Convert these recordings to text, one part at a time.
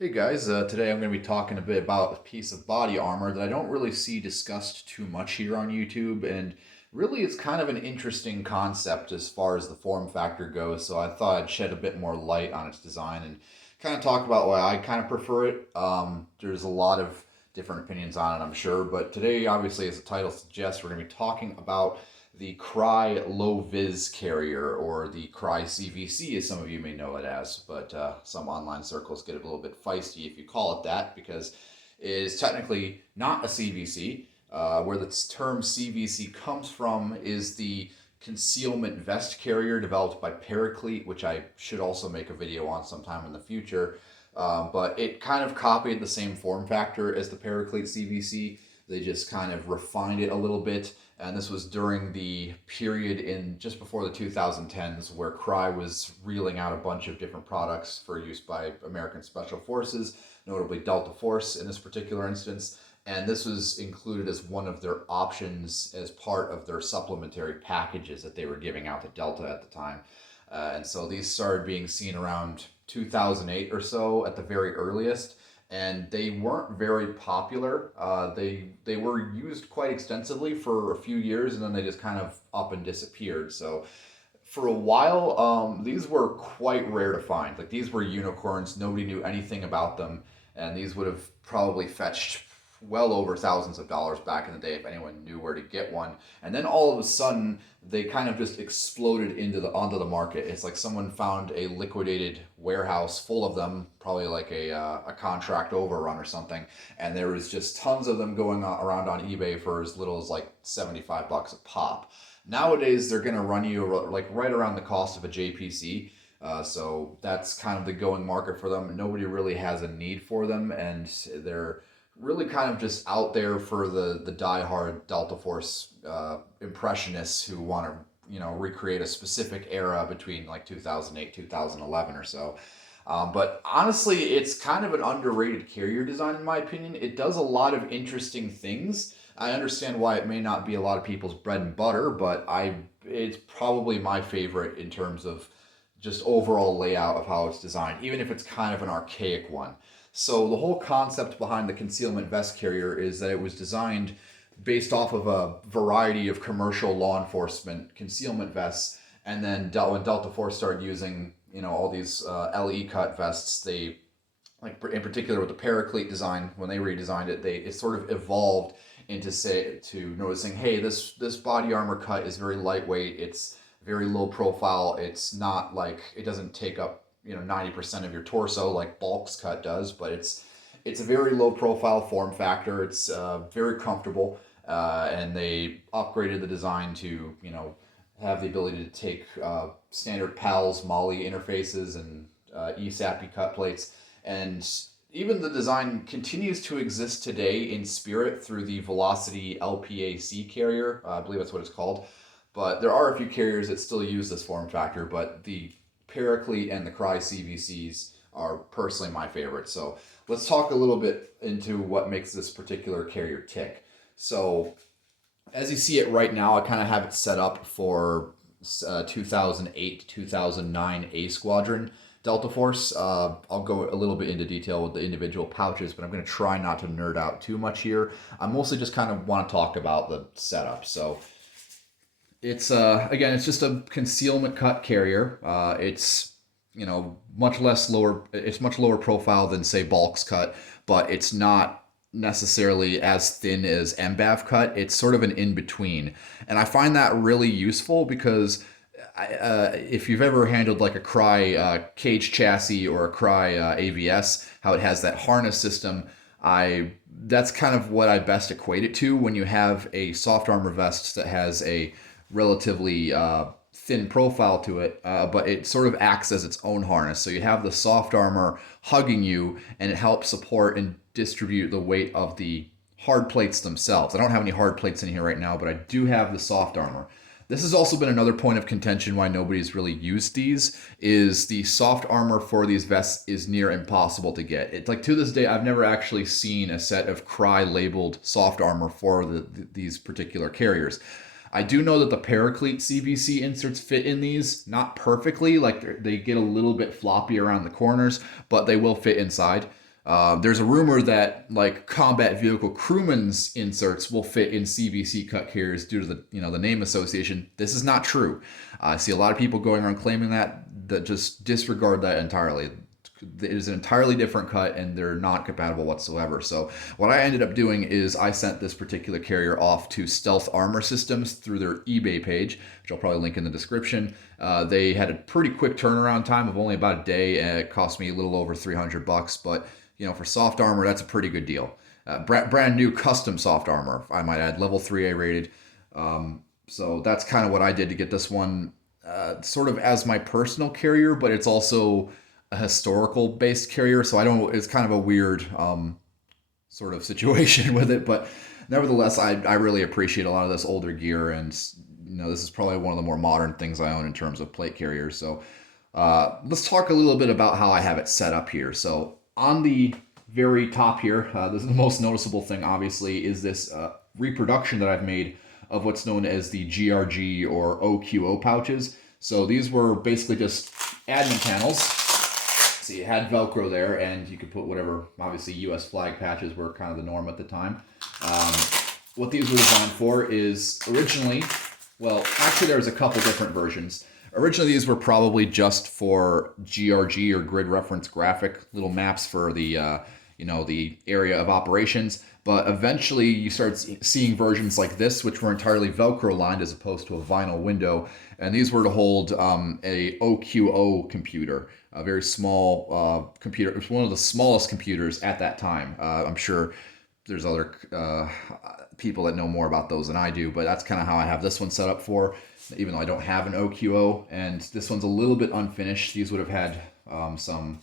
Hey guys, today I'm going to be talking a bit about a piece of body armor that I don't really see discussed too much here on YouTube, and really it's kind of an interesting concept as far as the form factor goes, so I thought I'd shed a bit more light on its design and kind of talk about why I kind of prefer it. There's a lot of different opinions on it, I'm sure, but today, obviously, as the title suggests, we're going to be talking about the Crye Low-Vis carrier, or the Crye CVC, as some of you may know it as, but some online circles get a little bit feisty if you call it that, because it is technically not a CVC. Where the term CVC comes from is the concealment vest carrier developed by Paraclete, which I should also make a video on sometime in the future. But it kind of copied the same form factor as the Paraclete CVC. They just kind of refined it a little bit, and this was during the period in just before the 2010s where Crye was reeling out a bunch of different products for use by American Special Forces, notably Delta Force in this particular instance. And this was included as one of their options as part of their supplementary packages that they were giving out to Delta at the time. And so these started being seen around 2008 or so at the very earliest, and they weren't very popular. They were used quite extensively for a few years, and then they just kind of up and disappeared. So for a while, these were quite rare to find. Like, these were unicorns. Nobody knew anything about them, and these would have probably fetched well over thousands of dollars back in the day if anyone knew where to get one. And then all of a sudden, they kind of just exploded onto the market. It's like someone found a liquidated warehouse full of them, probably like a contract overrun or something, and there was just tons of them going around on eBay for as little as like $75 a pop. Nowadays, they're going to run you like right around the cost of a JPC. So that's kind of the going market for them. Nobody really has a need for them, and they're really kind of just out there for the diehard Delta Force impressionists who want to recreate a specific era between like 2008 2011 or so. But honestly, it's kind of an underrated carrier design in my opinion. It does a lot of interesting things. I understand why it may not be a lot of people's bread and butter, but it's probably my favorite in terms of just overall layout of how it's designed, even if it's kind of an archaic one. So the whole concept behind the concealment vest carrier is that it was designed based off of a variety of commercial law enforcement concealment vests, and then when Delta Force started using all these LE cut vests, they, like in particular with the Paraclete design, when they redesigned it, it sort of evolved to noticing, hey, this body armor cut is very lightweight, it's very low profile, it's not like, it doesn't take up 90% of your torso like Bulk's cut does, but it's a very low profile form factor. It's very comfortable, and they upgraded the design to have the ability to take standard PALS MOLLE interfaces and ESAPI cut plates, and even the design continues to exist today in spirit through the Velocity LPAC carrier. I believe that's what it's called. But there are a few carriers that still use this form factor, but the Paraclete and the Crye CVCs are personally my favorite. So let's talk a little bit into what makes this particular carrier tick. So as you see it right now, I kind of have it set up for 2008 to 2009 A Squadron Delta Force. I'll go a little bit into detail with the individual pouches, but I'm going to try not to nerd out too much here. I mostly just kind of want to talk about the setup. So it's again, it's just a concealment cut carrier. It's much less lower. It's much lower profile than say Bulk's cut, but it's not necessarily as thin as MBAV cut. It's sort of an in between, and I find that really useful because if you've ever handled like a Crye cage chassis or a Crye AVS, how it has that harness system, that's kind of what I best equate it to when you have a soft armor vest that has a relatively thin profile to it, but it sort of acts as its own harness. So you have the soft armor hugging you, and it helps support and distribute the weight of the hard plates themselves. I don't have any hard plates in here right now, but I do have the soft armor. This has also been another point of contention why nobody's really used these, is the soft armor for these vests is near impossible to get. It's like, to this day, I've never actually seen a set of Crye labeled soft armor for these particular carriers. I do know that the Paraclete CVC inserts fit in these, not perfectly, like they get a little bit floppy around the corners, but they will fit inside. There's a rumor that like combat vehicle crewmen's inserts will fit in CVC cut carriers due to the name association. This is not true. I see a lot of people going around claiming that just disregard that entirely. It is an entirely different cut and they're not compatible whatsoever. So what I ended up doing is I sent this particular carrier off to Stealth Armor Systems through their eBay page, which I'll probably link in the description. They had a pretty quick turnaround time of only about a day, and it cost me a little over $300, but for soft armor, that's a pretty good deal. Brand new custom soft armor, I might add, level 3A rated. So that's kind of what I did to get this one sort of as my personal carrier, but it's also a historical based carrier. So it's kind of a weird sort of situation with it. But nevertheless, I really appreciate a lot of this older gear. And, this is probably one of the more modern things I own in terms of plate carriers. So let's talk a little bit about how I have it set up here. So on the very top here, this is the most noticeable thing, obviously, is this reproduction that I've made of what's known as the GRG or OQO pouches. So these were basically just admin panels. So you had Velcro there, and you could put whatever, obviously US flag patches were kind of the norm at the time. What these were designed for is originally, actually there was a couple different versions. Originally, these were probably just for GRG or grid reference graphic little maps for the the area of operations. But eventually, you start seeing versions like this, which were entirely Velcro lined as opposed to a vinyl window. And these were to hold a OQO computer, a very small computer. It was one of the smallest computers at that time. I'm sure there's other people that know more about those than I do, but that's kind of how I have this one set up for, even though I don't have an OQO. And this one's a little bit unfinished. These would have had some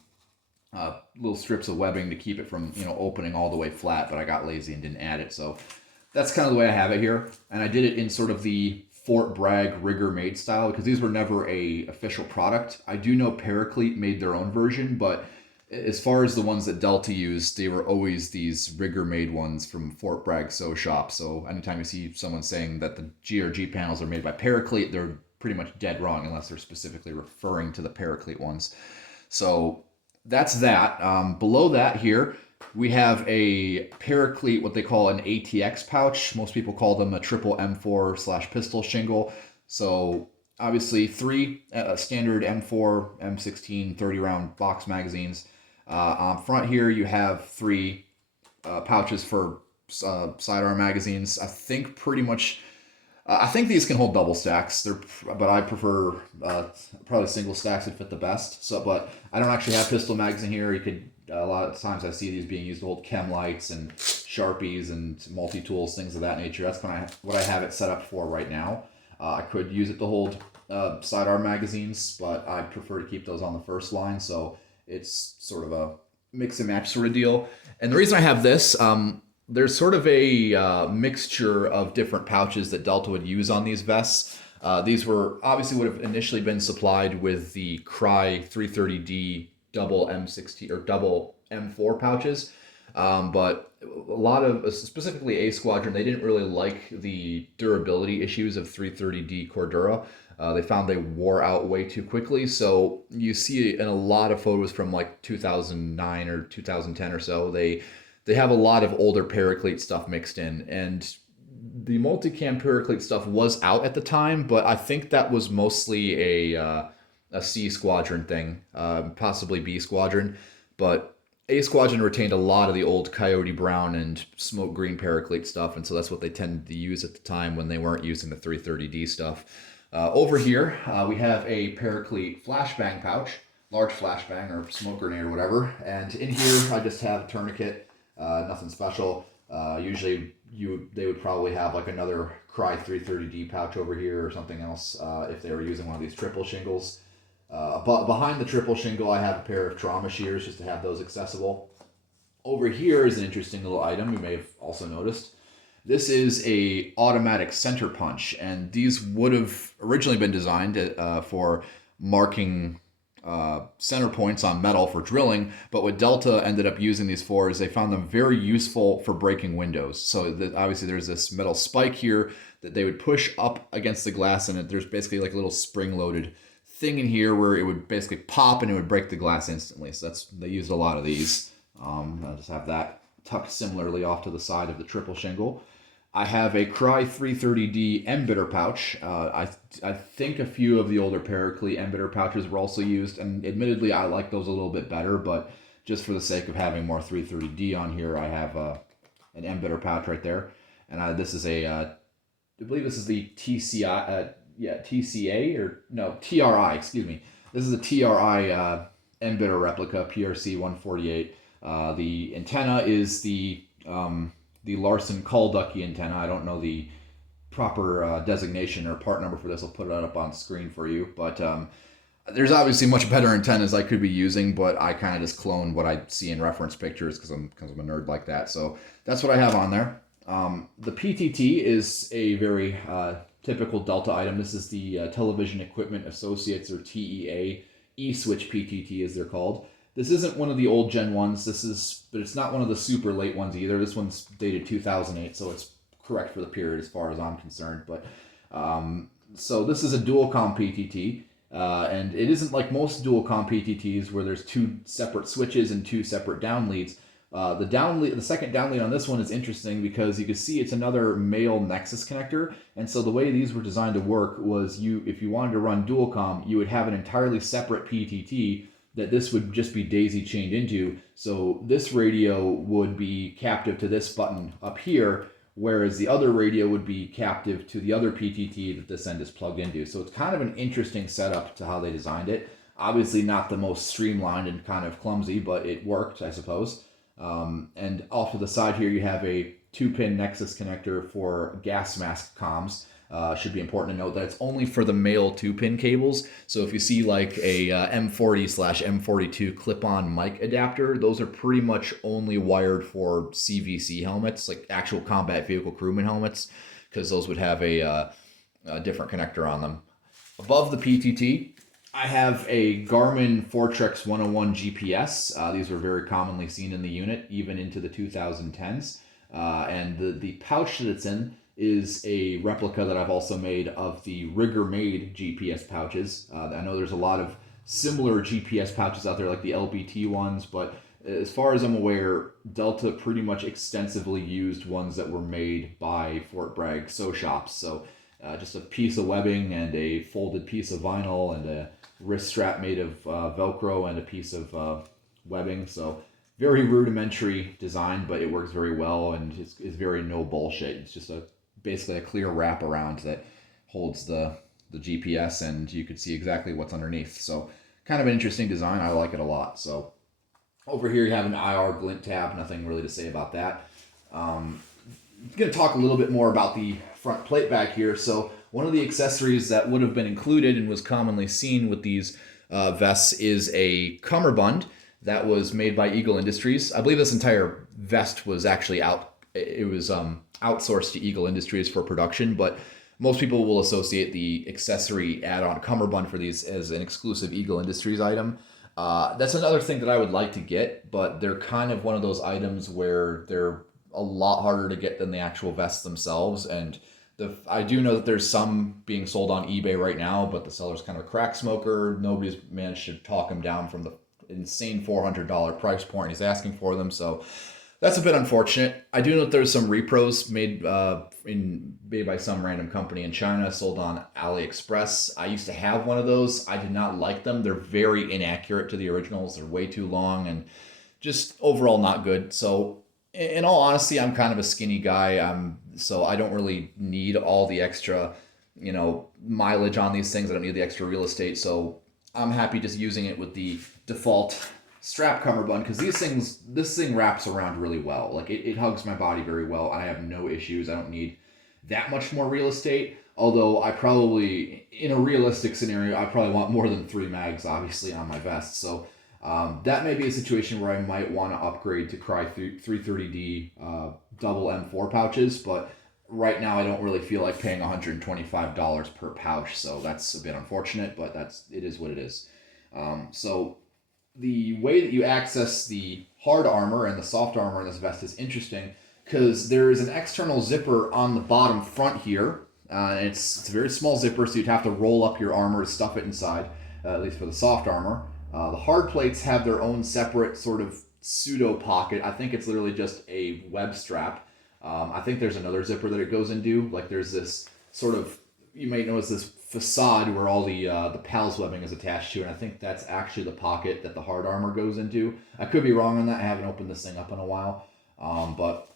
little strips of webbing to keep it from opening all the way flat, but I got lazy and didn't add it. So that's kind of the way I have it here. And I did it in sort of the Fort Bragg rigger made style because these were never a official product. I do know Paraclete made their own version, but as far as the ones that Delta used, they were always these rigger made ones from Fort Bragg sew shop. So anytime you see someone saying that the GRG panels are made by Paraclete, they're pretty much dead wrong unless they're specifically referring to the Paraclete ones. So that's that. Below that here, we have a Paraclete, what they call an ATX pouch. Most people call them a triple M4/pistol shingle. So obviously 3 standard M4, M16, 30 round box magazines. On front here, you have 3 pouches for sidearm magazines. I think pretty much, I think these can hold double stacks. But I prefer probably single stacks would fit the best. So, but I don't actually have pistol mags in here. You could a lot of times I see these being used to hold chem lights and Sharpies and multi-tools, things of that nature. That's what I have it set up for right now. I could use it to hold sidearm magazines, but I prefer to keep those on the first line. So it's sort of a mix and match sort of deal. And the reason I have this, there's sort of a mixture of different pouches that Delta would use on these vests. These would have initially been supplied with the Crye 330D double M16 or double M4 pouches. But a lot of, specifically A Squadron, they didn't really like the durability issues of 330D Cordura. They found they wore out way too quickly. So you see in a lot of photos from like 2009 or 2010 or so, they have a lot of older Paraclete stuff mixed in. And the multicam Paraclete stuff was out at the time, but I think that was mostly a C Squadron thing, possibly B Squadron. But A Squadron retained a lot of the old Coyote Brown and Smoke Green Paraclete stuff, and so that's what they tended to use at the time when they weren't using the 330D stuff. Over here, we have a Paraclete flashbang pouch, large flashbang or smoke grenade or whatever, and in here I just have a tourniquet, nothing special. Usually they would probably have like another Crye 330D pouch over here or something else if they were using one of these triple shingles. But behind the triple shingle, I have a pair of trauma shears just to have those accessible. Over here is an interesting little item you may have also noticed. This is a automatic center punch, and these would have originally been designed for marking center points on metal for drilling, but what Delta ended up using these for is they found them very useful for breaking windows. So obviously there's this metal spike here that they would push up against the glass, and there's basically like a little spring-loaded thing in here where it would basically pop and it would break the glass instantly. So they used a lot of these. I'll just have that tucked similarly off to the side of the triple shingle. I have a Crye 330D embedder pouch. I think a few of the older Pericles embedder pouches were also used, and admittedly I like those a little bit better, but just for the sake of having more 330D on here, I have an embedder pouch right there. And this is I believe this is the TCA, or no, TRI, excuse me. This is a TRI embedder replica, PRC 148. The antenna is the Larsen call ducky antenna. I don't know the proper designation or part number for this. I'll put it up on screen for you. But there's obviously much better antennas I could be using, but I kind of just clone what I see in reference pictures because I'm a nerd like that. So that's what I have on there. The PTT is a very typical Delta item. This is the Television Equipment Associates, or TEA, E-Switch PTT as they're called. This isn't one of the old Gen 1s, but it's not one of the super late ones either. This one's dated 2008, so it's correct for the period as far as I'm concerned. But so this is a dual-com PTT, and it isn't like most dual-com PTTs where there's two separate switches and two separate down leads. The second down lead on this one is interesting because you can see it's another male Nexus connector, and so the way these were designed to work was if you wanted to run dual-com, you would have an entirely separate PTT that this would just be daisy chained into. So this radio would be captive to this button up here, whereas the other radio would be captive to the other PTT that this end is plugged into. So it's kind of an interesting setup to how they designed it. Obviously not the most streamlined and kind of clumsy, but it worked, I suppose. And off to the side here, you have a 2-pin Nexus connector for gas mask comms. Should be important to note that it's only for the male 2-pin cables. So if you see like a M40/M42 clip-on mic adapter, those are pretty much only wired for CVC helmets, like actual combat vehicle crewman helmets, because those would have a different connector on them. Above the PTT, I have a Garmin Fortrex 101 GPS. These were very commonly seen in the unit, even into the 2010s. And the pouch that it's in is a replica that I've also made of the rigger-made GPS pouches. I know there's a lot of similar GPS pouches out there, like the LBT ones, but as far as I'm aware, Delta pretty much extensively used ones that were made by Fort Bragg sew shops. So just a piece of webbing and a folded piece of vinyl and a wrist strap made of Velcro and a piece of webbing. So very rudimentary design, but it works very well and it's very no bullshit. It's just basically a clear wraparound that holds the GPS, and you could see exactly what's underneath. So kind of an interesting design. I like it a lot. So over here you have an IR glint tab. Nothing really to say about that. I'm going to talk a little bit more about the front plate back here. So one of the accessories that would have been included and was commonly seen with these vests is a Cummerbund that was made by Eagle Industries. I believe this entire vest was actually outsourced to Eagle Industries for production, but most people will associate the accessory add-on Cummerbund for these as an exclusive Eagle Industries item. That's another thing that I would like to get, but they're kind of one of those items where they're a lot harder to get than the actual vests themselves. And I do know that there's some being sold on eBay right now, but the seller's kind of a crack smoker. Nobody's managed to talk him down from the insane $400 price point he's asking for them. So that's a bit unfortunate. I do know that there's some repros made by some random company in China, sold on AliExpress. I used to have one of those. I did not like them. They're very inaccurate to the originals. They're way too long and just overall not good. So in all honesty, I'm kind of a skinny guy. So I don't really need all the extra, mileage on these things. I don't need the extra real estate. So I'm happy just using it with the default strap Cummerbund, because this thing wraps around really well. Like it hugs my body very well. I have no issues. I don't need that much more real estate. Although I probably, in a realistic scenario, I probably want more than 3 mags, obviously, on my vest. So that may be a situation where I might want to upgrade to Crye 330D double M4 pouches, but right now I don't really feel like paying $125 per pouch, so that's a bit unfortunate, but it is what it is. So the way that you access the hard armor and the soft armor in this vest is interesting, because there is an external zipper on the bottom front here. It's a very small zipper, so you'd have to roll up your armor to stuff it inside, at least for the soft armor. The hard plates have their own separate sort of pseudo pocket. I think it's literally just a web strap. I think there's another zipper that it goes into. Like there's this sort of, you might notice this facade where all the PALS webbing is attached to, and I think that's actually the pocket that the hard armor goes into. I could be wrong on that. I haven't opened this thing up in a while, but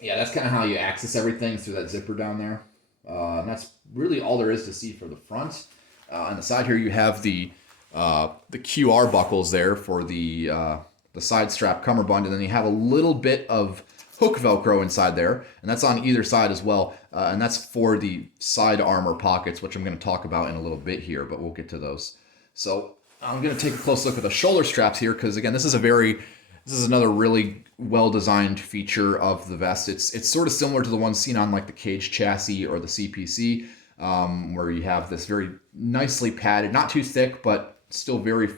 yeah, that's kind of how you access everything through that zipper down there. And that's really all there is to see for the front. On the side here, you have the QR buckles there for the side strap cummerbund, and then you have a little bit of hook Velcro inside there, and that's on either side as well. And that's for the side armor pockets, which I'm going to talk about in a little bit here, but we'll get to those. So I'm going to take a close look at the shoulder straps here, because again, this is another really well-designed feature of the vest. It's sort of similar to the ones seen on like the Cage chassis or the CPC, where you have this very nicely padded, not too thick, but still very,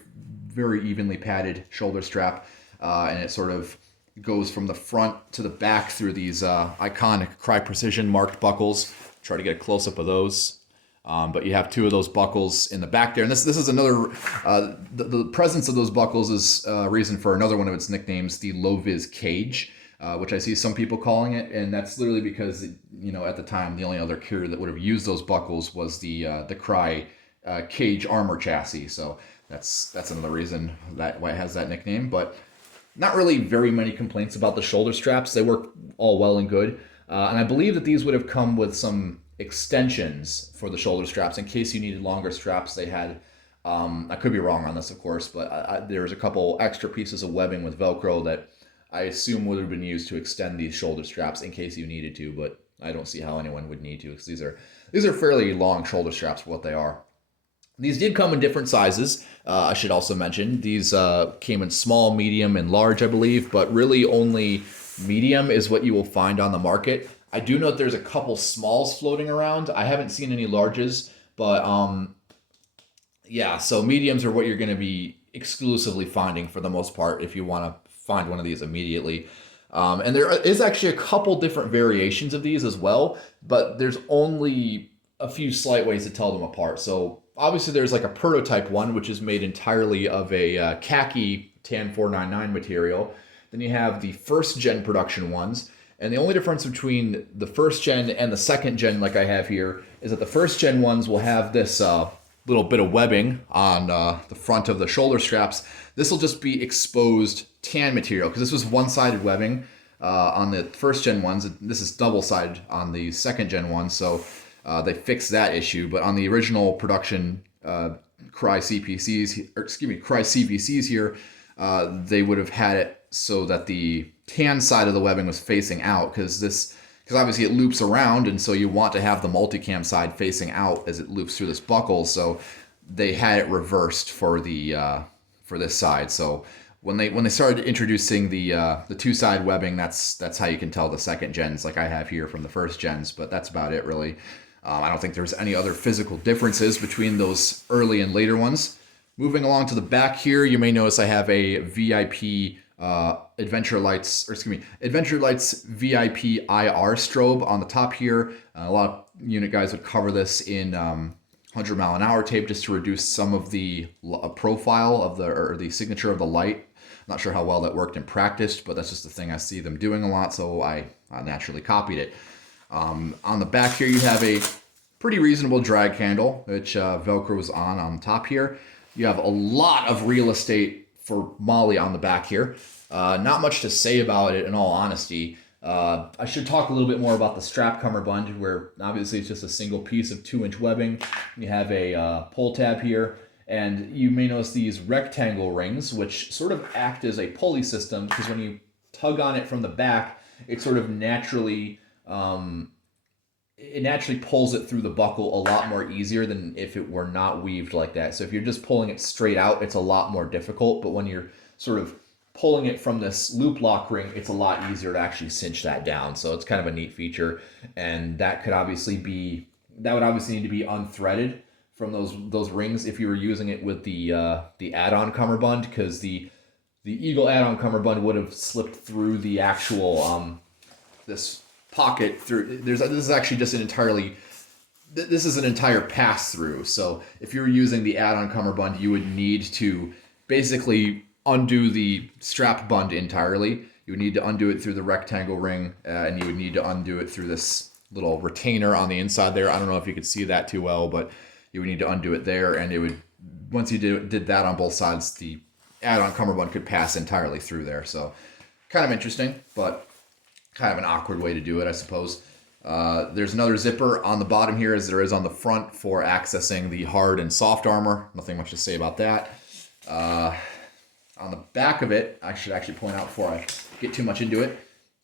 very evenly padded shoulder strap, and it sort of goes from the front to the back through these iconic Crye Precision marked buckles. Try to get a close-up of those. But you have two of those buckles in the back there. And this is another, the presence of those buckles is a reason for another one of its nicknames, the Low-Vis Cage, which I see some people calling it. And that's literally because, at the time, the only other carrier that would have used those buckles was the Crye Cage armor chassis. So that's another reason why it has that nickname. But not really very many complaints about the shoulder straps. They work all well and good. And I believe that these would have come with some extensions for the shoulder straps in case you needed longer straps. They had, I could be wrong on this, of course, but there's a couple extra pieces of webbing with Velcro that I assume would have been used to extend these shoulder straps in case you needed to, but I don't see how anyone would need to, because these are fairly long shoulder straps for what they are. These did come in different sizes. I should also mention these came in small, medium, and large, I believe, but really only medium is what you will find on the market. I do know that there's a couple smalls floating around. I haven't seen any larges, but yeah, so mediums are what you're going to be exclusively finding for the most part if you want to find one of these immediately. And there is actually a couple different variations of these as well, but there's only a few slight ways to tell them apart. So obviously there's like a prototype one, which is made entirely of a khaki tan 499 material. Then you have the first gen production ones. And the only difference between the first gen and the second gen, like I have here, is that the first gen ones will have this little bit of webbing on the front of the shoulder straps. This will just be exposed tan material, because this was one-sided webbing on the first gen ones. This is double-sided on the second gen ones, so they fixed that issue. But on the original production Crye CVCs here, they would have had it so that the tan side of the webbing was facing out, because obviously it loops around, and so you want to have the multicam side facing out as it loops through this buckle. So they had it reversed for this side. So when they started introducing the two-side webbing, that's how you can tell the second gens, like I have here from the first gens. But that's about it, really. I don't think there's any other physical differences between those early and later ones. Moving along to the back here, you may notice I have a VIP Adventure Lights VIP IR strobe on the top here. A lot of unit guys would cover this in 100-mile-an-hour tape just to reduce some of the profile of the signature of the light. Not sure how well that worked in practice, but that's just the thing I see them doing a lot, so I naturally copied it. On the back here, you have a pretty reasonable drag handle, which Velcro is on the top here. You have a lot of real estate for Molly on the back here. Not much to say about it, in all honesty. I should talk a little bit more about the strap cummerbund, where obviously it's just a single piece of 2-inch webbing. You have a pull tab here, and you may notice these rectangle rings, which sort of act as a pulley system, because when you tug on it from the back, it sort of naturally pulls it through the buckle a lot more easier than if it were not weaved like that. So if you're just pulling it straight out, it's a lot more difficult, but when you're sort of pulling it from this loop lock ring, it's a lot easier to actually cinch that down. So it's kind of a neat feature, and that would obviously need to be unthreaded from those rings if you were using it with the add-on cummerbund, because the Eagle add-on cummerbund would have slipped through the actual this pocket through. This is actually just this is an entire pass through. So if you were using the add-on cummerbund, you would need to basically undo the strap bund entirely. You would need to undo it through the rectangle ring, and you would need to undo it through this little retainer on the inside there. I don't know if you could see that too well, but you would need to undo it there, and it would, once you did that on both sides, the add-on cummerbund could pass entirely through there. So kind of interesting, but kind of an awkward way to do it, I suppose. There's another zipper on the bottom here as there is on the front for accessing the hard and soft armor. Nothing much to say about that. On the back of it, I should actually point out before I get too much into it,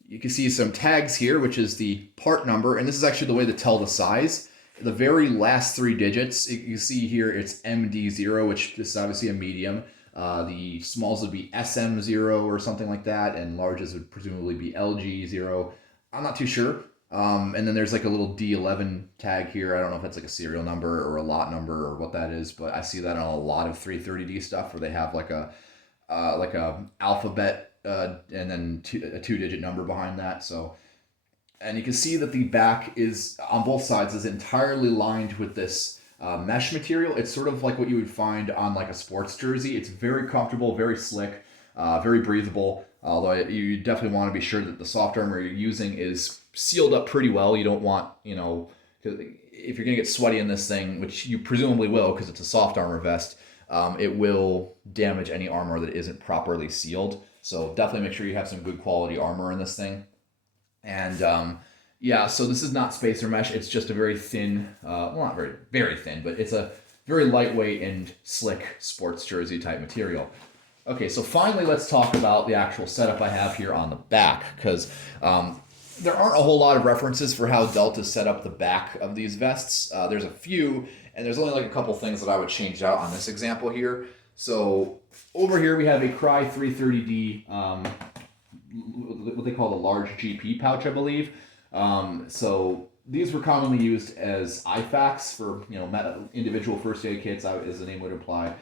you can see some tags here, which is the part number, and this is actually the way to tell the size. The very last 3 digits, you see here it's MD0, which this is obviously a medium. The smalls would be SM0 or something like that, and larges would presumably be LG0. I'm not too sure. And then there's like a little D11 tag here. I don't know if that's like a serial number or a lot number or what that is, but I see that on a lot of 330D stuff where they have like a alphabet and then a 2-digit number behind that. So, and you can see that the back is on both sides is entirely lined with this mesh material. It's sort of like what you would find on like a sports jersey. It's very comfortable, very slick, very breathable. Although you definitely want to be sure that the soft armor you're using is sealed up pretty well. You don't want, you know, if you're going to get sweaty in this thing, which you presumably will because it's a soft armor vest, it will damage any armor that isn't properly sealed. So definitely make sure you have some good quality armor in this thing. And yeah, so this is not spacer mesh. It's just a very thin, well, not very, very thin, but it's a very lightweight and slick sports jersey type material. Okay, so finally let's talk about the actual setup I have here on the back, because there aren't a whole lot of references for how Delta set up the back of these vests. There's a few, and there's only like a couple things that I would change out on this example here. So over here we have a Crye 330D, what they call the large GP pouch, I believe. So these were commonly used as IFAKs for, you know, individual first aid kits, as the name would imply.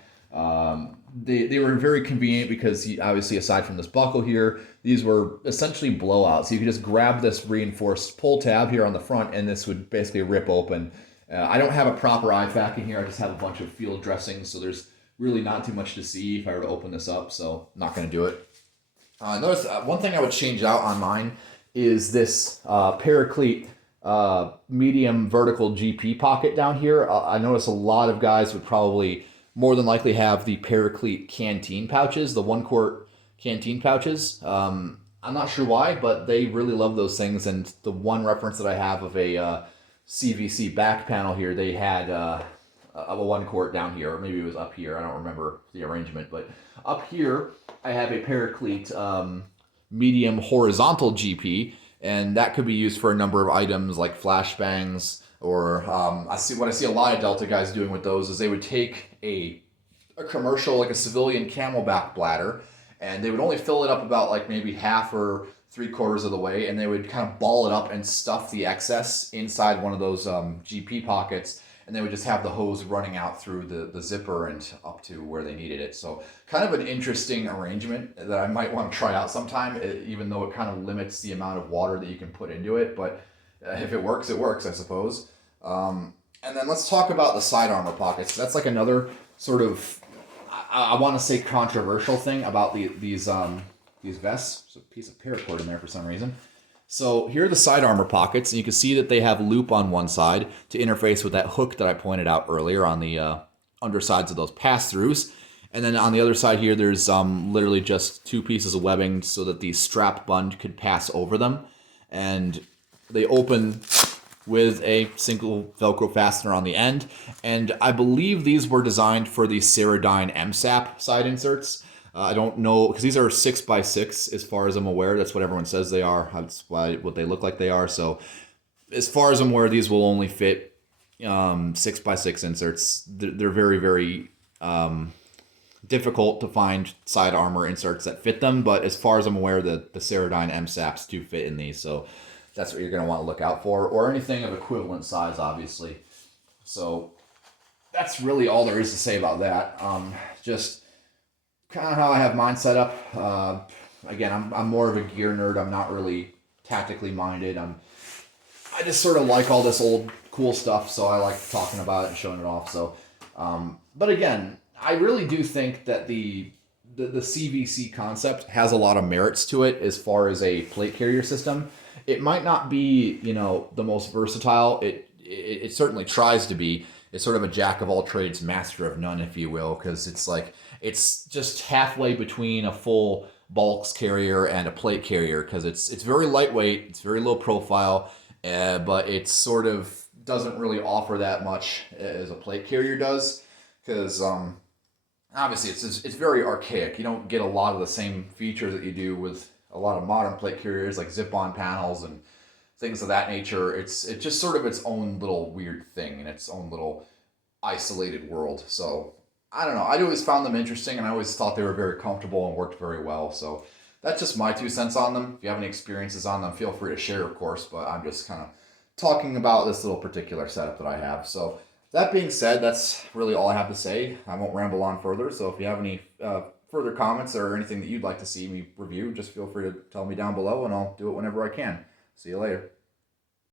They were very convenient because obviously, aside from this buckle here, these were essentially blowouts. So you could just grab this reinforced pull tab here on the front and this would basically rip open. I don't have a proper IFAK in here. I just have a bunch of field dressings, so there's really not too much to see if I were to open this up, so I'm not going to do it. Notice one thing I would change out on mine is this Paraclete medium vertical GP pocket down here. I notice a lot of guys would probably more than likely have the Paraclete canteen pouches, the 1-quart canteen pouches. I'm not sure why, but they really love those things. And the one reference that I have of a CVC back panel here, they had a 1-quart down here, or maybe it was up here. I don't remember the arrangement, but up here I have a Paraclete medium horizontal GP, and that could be used for a number of items like flashbangs, or I see a lot of Delta guys doing with those is they would take a commercial, like a civilian Camelback bladder, and they would only fill it up about like maybe half or 3/4 of the way, and they would kind of ball it up and stuff the excess inside one of those GP pockets, and they would just have the hose running out through the zipper and up to where they needed it. So kind of an interesting arrangement that I might want to try out sometime, even though it kind of limits the amount of water that you can put into it. But if it works, I suppose. And then let's talk about the side armor pockets. That's like another sort of, I want to say, controversial thing about these vests. There's a piece of paracord in there for some reason. So here are the side armor pockets, and you can see that they have loop on one side to interface with that hook that I pointed out earlier on the undersides of those pass-throughs. And then on the other side here, there's literally just 2 pieces of webbing so that the strap bund could pass over them. And they open with a single Velcro fastener on the end. And I believe these were designed for the Ceradyne MSAP side inserts. I don't know, because these are 6x6 as far as I'm aware. That's what everyone says they are. That's what they look like they are. So as far as I'm aware, these will only fit 6x6 inserts. They're very, very difficult to find side armor inserts that fit them. But as far as I'm aware, the Ceradyne MSAPs do fit in these. So that's what you're going to want to look out for, or anything of equivalent size, obviously. So that's really all there is to say about that. Just kind of how I have mine set up. Again, I'm more of a gear nerd. I'm not really tactically minded. I just sort of like all this old cool stuff, so I like talking about it and showing it off. So, but again, I really do think that the the CVC concept has a lot of merits to it as far as a plate carrier system. It might not be, the most versatile. It certainly tries to be. It's sort of a jack of all trades, master of none, if you will, because it's like it's just halfway between a full bulks carrier and a plate carrier because it's very lightweight, it's very low profile, but it sort of doesn't really offer that much as a plate carrier does because obviously it's very archaic. You don't get a lot of the same features that you do with a lot of modern plate carriers like zip-on panels and things of that nature. It's just sort of its own little weird thing in its own little isolated world. So I don't know. I always found them interesting, and I always thought they were very comfortable and worked very well. So that's just my 2 cents on them. If you have any experiences on them, feel free to share, of course. But I'm just kind of talking about this little particular setup that I have. So that being said, that's really all I have to say. I won't ramble on further. So if you have any further comments or anything that you'd like to see me review, just feel free to tell me down below, and I'll do it whenever I can. See you later.